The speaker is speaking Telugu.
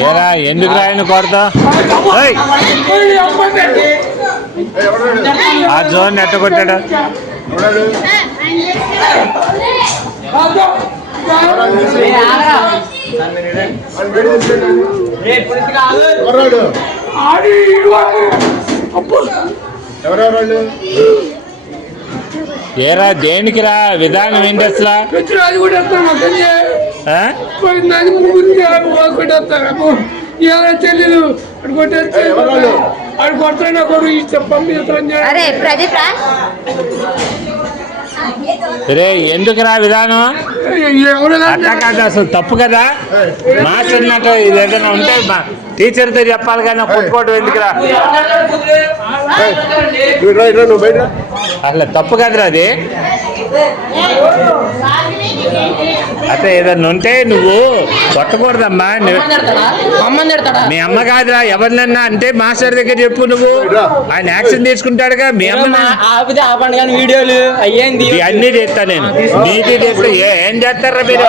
ఏరా ఎందుకు రాయను కొడతా ఆ జోన్ ఎట్ట కొట్టాడు ఏరా దేనికి రా విధానం ఏంటి అసలు చెల్లెలు అడు కొడతాడు రే ఎందుకురా విధానం అట్లా కాదు అసలు తప్పు కదా మాస్టర్ నాకు ఇది ఏదైనా ఉంటే టీచర్తో చెప్పాలి కానీ కొట్టుకోవడం ఎందుకురా అసలు తప్పు కదరా అది అట్లా ఏదన్నా ఉంటే నువ్వు కొట్టకూడదమ్మా మీ అమ్మ కాదురా ఎవరినన్నా అంటే మాస్టర్ దగ్గర చెప్పు నువ్వు ఆయన యాక్షన్ తీసుకుంటాడుగా మీ అమ్మ వీడియోలు అయ్యేంది అన్నీ చేస్తా నేను నీటి చేస్తా ఏం చేస్తారా మీరు